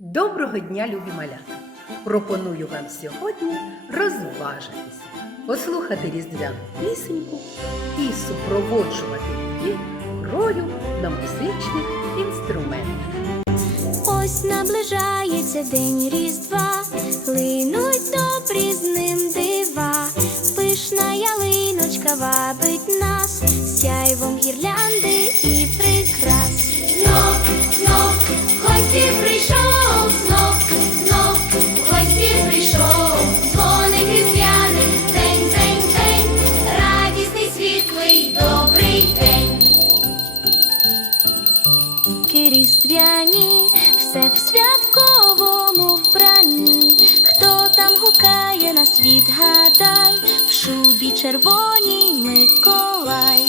Доброго дня, любі малята! Пропоную вам сьогодні розважитися, послухати різдвяну пісеньку і супроводжувати її грою на музичних інструментах. Ось наближається день Різдва, линуть добрі з ним дива, пишна ялиночка вабить нас, сяйвом гірлянди Ки різдвяні, все в святковому вбранні. Хто там гукає на світ, гадай, в шубі червоній Миколай.